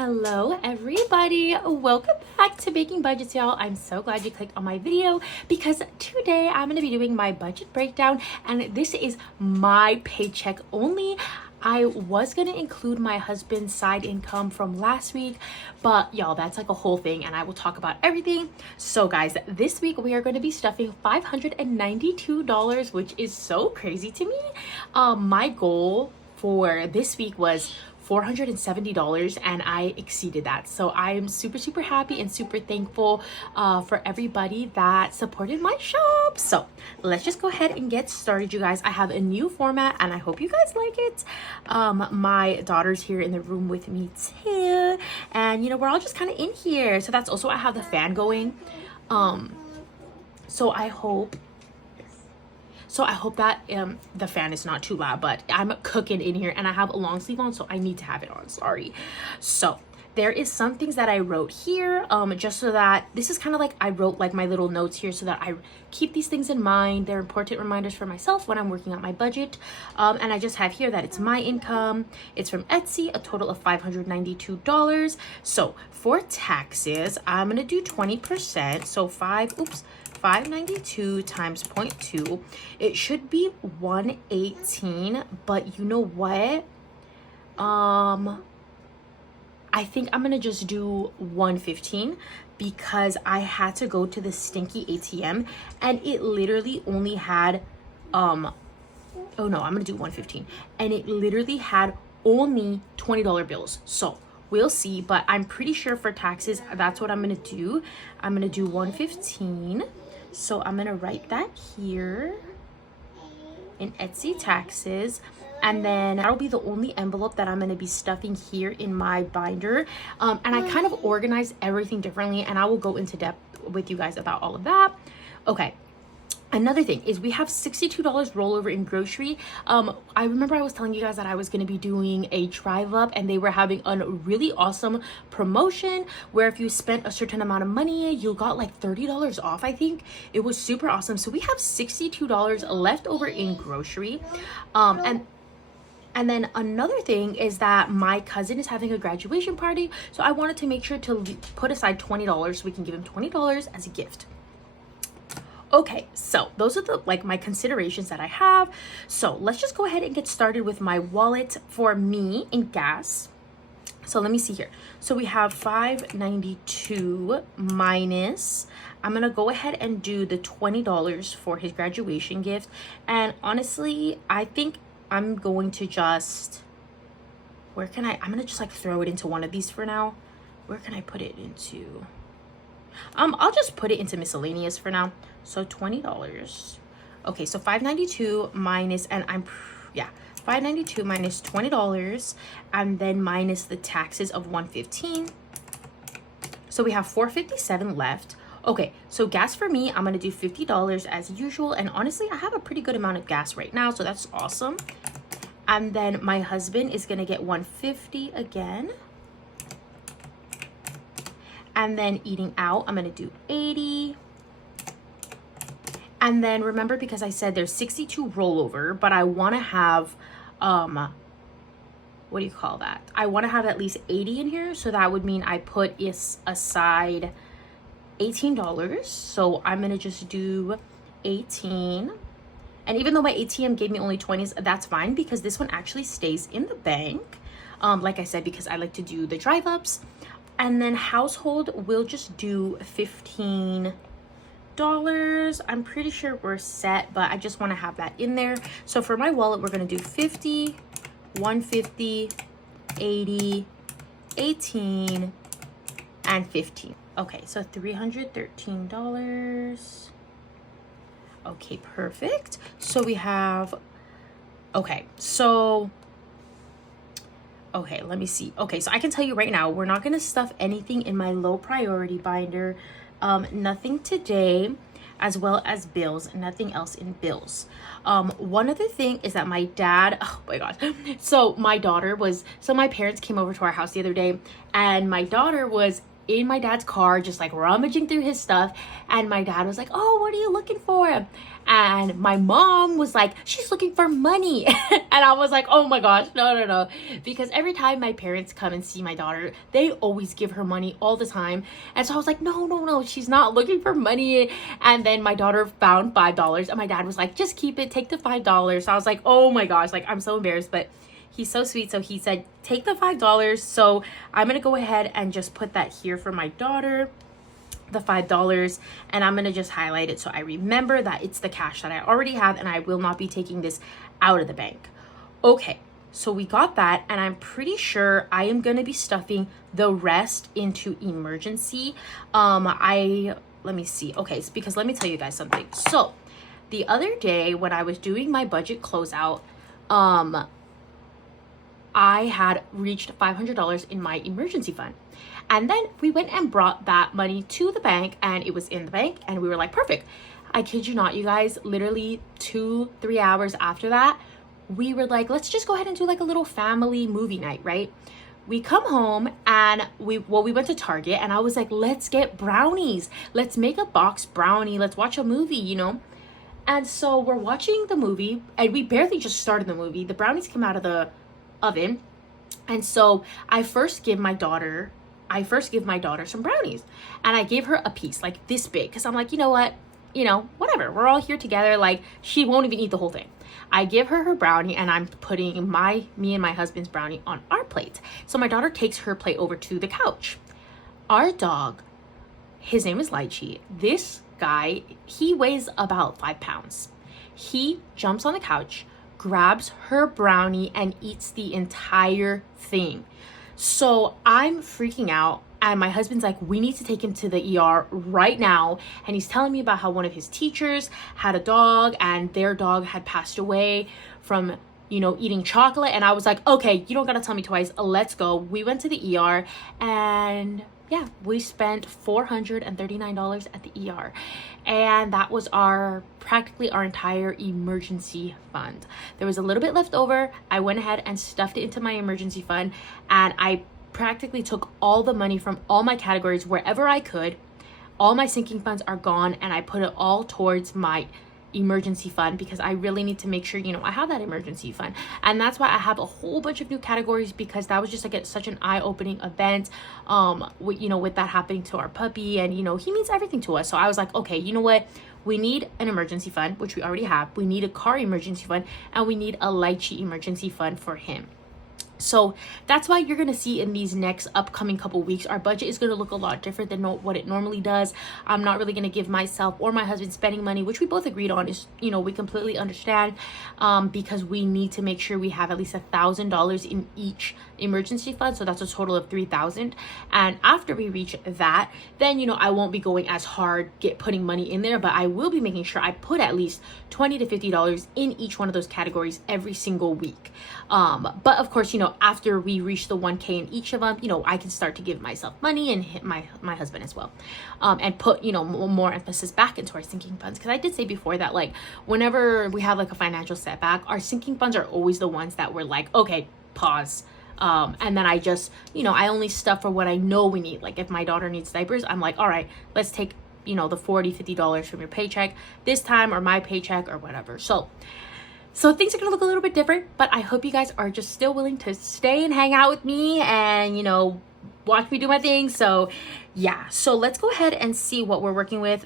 Hello everybody, welcome back to Baking Budgets, y'all. I'm so glad you clicked on my video because today I'm going to be doing my budget breakdown, and this is my paycheck only. I was going to include my husband's side income from last week, but y'all, that's like a whole thing and I will talk about everything. So guys, this week we are going to be stuffing $592, which is so crazy to me. My goal for this week was $470 and I exceeded that. So I'm super happy and super thankful for everybody that supported my shop. So let's just go ahead and get started, you guys. I have a new format and I hope you guys like it. My daughter's here in the room with me too, and you know, we're all just kind of in here. So that's also, I have the fan going. So I hope that the fan is not too loud, but I'm cooking in here and I have a long sleeve on, so I need to have it on, sorry. So there is some things that I wrote here, just so that this is kind of like, I wrote like my little notes here so that I keep these things in mind. They're important reminders for myself when I'm working out my budget. And I just have here that it's my income. It's from Etsy, a total of $592. So for taxes, I'm gonna do 20%. So 592 times 0.2, it should be 118, but you know what, I think I'm gonna just do 115 because I had to go to the stinky ATM and it literally only had oh no, I'm gonna do 115, and it literally had only $20 bills. So we'll see, but I'm pretty sure for taxes that's what I'm gonna do. I'm gonna do 115. So I'm gonna write that here in Etsy taxes, and then that'll be the only envelope that I'm gonna be stuffing here in my binder. And I kind of organized everything differently, and I will go into depth with you guys about all of that. Okay. Another thing is we have $62 rollover in grocery. I remember I was telling you guys that I was going to be doing a drive up, and they were having a really awesome promotion where if you spent a certain amount of money, you got like $30 off. I think it was super awesome. So we have $62 left over in grocery. And then another thing is that my cousin is having a graduation party. So I wanted to make sure to put aside $20 so we can give him $20 as a gift. Okay, so those are my considerations that I have. So let's just go ahead and get started with my wallet for me in gas. So let me see here. So we have $592 minus, I'm gonna go ahead and do the $20 for his graduation gift. And honestly, I think I'm going to just, I'm gonna just like throw it into one of these for now. Where can I put it into? I'll just put it into miscellaneous for now. So $20. Okay, so $592 minus, and $592 minus $20, and then minus the taxes of $115. So we have $457 left. Okay, so gas for me, I'm gonna do $50 as usual, and honestly, I have a pretty good amount of gas right now, so that's awesome. And then my husband is gonna get $150 again. And then eating out, I'm gonna do $80. And then remember, because I said there's 62 rollover, but I wanna have, what do you call that? I wanna have at least 80 in here. So that would mean I put aside $18. So I'm gonna just do 18. And even though my ATM gave me only 20s, that's fine because this one actually stays in the bank. Like I said, because I like to do the drive ups. And then household, we'll just do $15. I'm pretty sure we're set, but I just want to have that in there. So for my wallet, we're going to do 50, 150, 80, 18, and 15. Okay, so $313. Okay, perfect. So we have, okay, let me see. Okay, so I can tell you right now, we're not going to stuff anything in my low priority binder. Nothing today, as well as bills, nothing else in bills. One other thing is that my dad, oh my gosh. So my parents came over to our house the other day, and my daughter was in my dad's car, just like rummaging through his stuff. And my dad was like, oh, what are you looking for? And my mom was like, she's looking for money. And I was like, oh my gosh, no. Because every time my parents come and see my daughter, they always give her money all the time. And so I was like, no, she's not looking for money. And then my daughter found $5 and my dad was like, just keep it, take the $5. So I was like, oh my gosh, like I'm so embarrassed, but he's so sweet. So he said, take the $5. So I'm going to go ahead and just put that here for my daughter, the $5, and I'm going to just highlight it so I remember that it's the cash that I already have and I will not be taking this out of the bank. Okay, so we got that, and I'm pretty sure I am going to be stuffing the rest into emergency. Let me see. Okay, it's because let me tell you guys something. So the other day when I was doing my budget closeout, I had reached $500 in my emergency fund. And then we went and brought that money to the bank, and it was in the bank, and we were like, perfect. I kid you not, you guys, literally 2-3 hours after that, we were like, let's just go ahead and do like a little family movie night, right? We come home and we went to Target, and I was like, let's get brownies. Let's make a box brownie. Let's watch a movie, you know? And so we're watching the movie, and we barely just started the movie. The brownies came out of the oven. And so I first give my daughter some brownies, and I gave her a piece like this big, because I'm like, you know what, whatever, we're all here together, like she won't even eat the whole thing. I give her brownie, and I'm putting me and my husband's brownie on our plate. So my daughter takes her plate over to the couch. Our dog, his name is Lychee. This guy, he weighs about 5 pounds. He jumps on the couch, grabs her brownie, and eats the entire thing. So I'm freaking out, and my husband's like, we need to take him to the ER right now. And he's telling me about how one of his teachers had a dog, and their dog had passed away from, eating chocolate. And I was like, okay, you don't gotta tell me twice, let's go. We went to the ER, and yeah, we spent $439 at the ER. And that was practically our entire emergency fund. There was a little bit left over. I went ahead and stuffed it into my emergency fund, and I practically took all the money from all my categories wherever I could. All my sinking funds are gone, and I put it all towards my emergency fund, because I really need to make sure I have that emergency fund. And that's why I have a whole bunch of new categories, because that was just like such an eye-opening event with that happening to our puppy, and he means everything to us. So I was like, okay, you know what, we need an emergency fund, which we already have. We need a car emergency fund, and we need a Lychee emergency fund for him. So that's why you're going to see in these next upcoming couple weeks, our budget is going to look a lot different than what it normally does. I'm not really going to give myself or my husband spending money, which we both agreed on is, we completely understand, because we need to make sure we have at least $1,000 in each emergency fund. So that's a total of $3,000. And after we reach that, then, I won't be going as hard, putting money in there, but I will be making sure I put at least $20 to $50 in each one of those categories every single week. But of course, after we reach the 1K in each of them, I can start to give myself money, and hit my husband as well, and put, more emphasis back into our sinking funds. Because I did say before that, like, whenever we have like a financial setback, our sinking funds are always the ones that we're like, okay, pause. And then I just, I only stuff for what I know we need. Like if my daughter needs diapers, I'm like, all right, let's take, the $40, $50 from your paycheck this time, or my paycheck, or whatever. So things are going to look a little bit different, but I hope you guys are just still willing to stay and hang out with me and, watch me do my thing. So yeah, so let's go ahead and see what we're working with.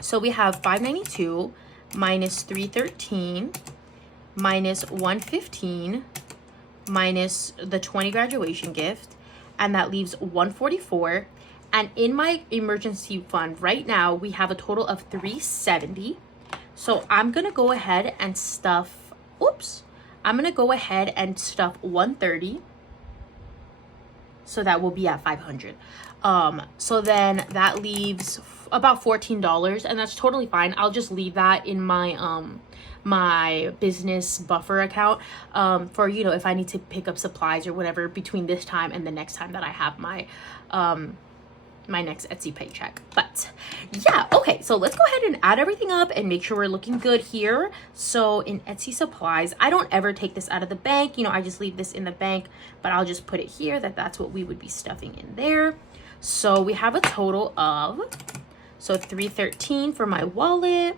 So we have 592 minus 313 minus 115 minus the 20 graduation gift, and that leaves 144. And in my emergency fund right now, we have a total of 370. So I'm going to go ahead and stuff, I'm going to go ahead and stuff 130. So that will be at 500. So then that leaves about $14, and that's totally fine. I'll just leave that in my, my business buffer account, for, if I need to pick up supplies or whatever between this time and the next time that I have my, my next Etsy paycheck. But yeah, okay, so let's go ahead and add everything up and make sure we're looking good here. So in Etsy supplies, I don't ever take this out of the bank. You know, I just leave this in the bank, but I'll just put it here that's what we would be stuffing in there. So we have a total of, so $313 for my wallet.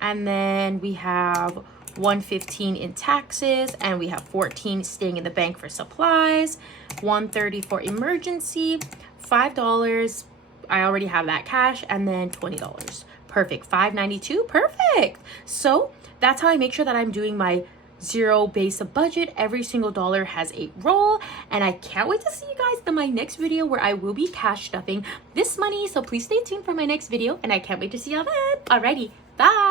And then we have $115 in taxes, and we have $14 staying in the bank for supplies, $130 for emergency, $5, I already have that cash, and then $20. Perfect. $5.92. Perfect. So that's how I make sure that I'm doing my zero base budget. Every single dollar has a roll, and I can't wait to see you guys in my next video where I will be cash stuffing this money. So please stay tuned for my next video, and I can't wait to see y'all then. Alrighty, bye.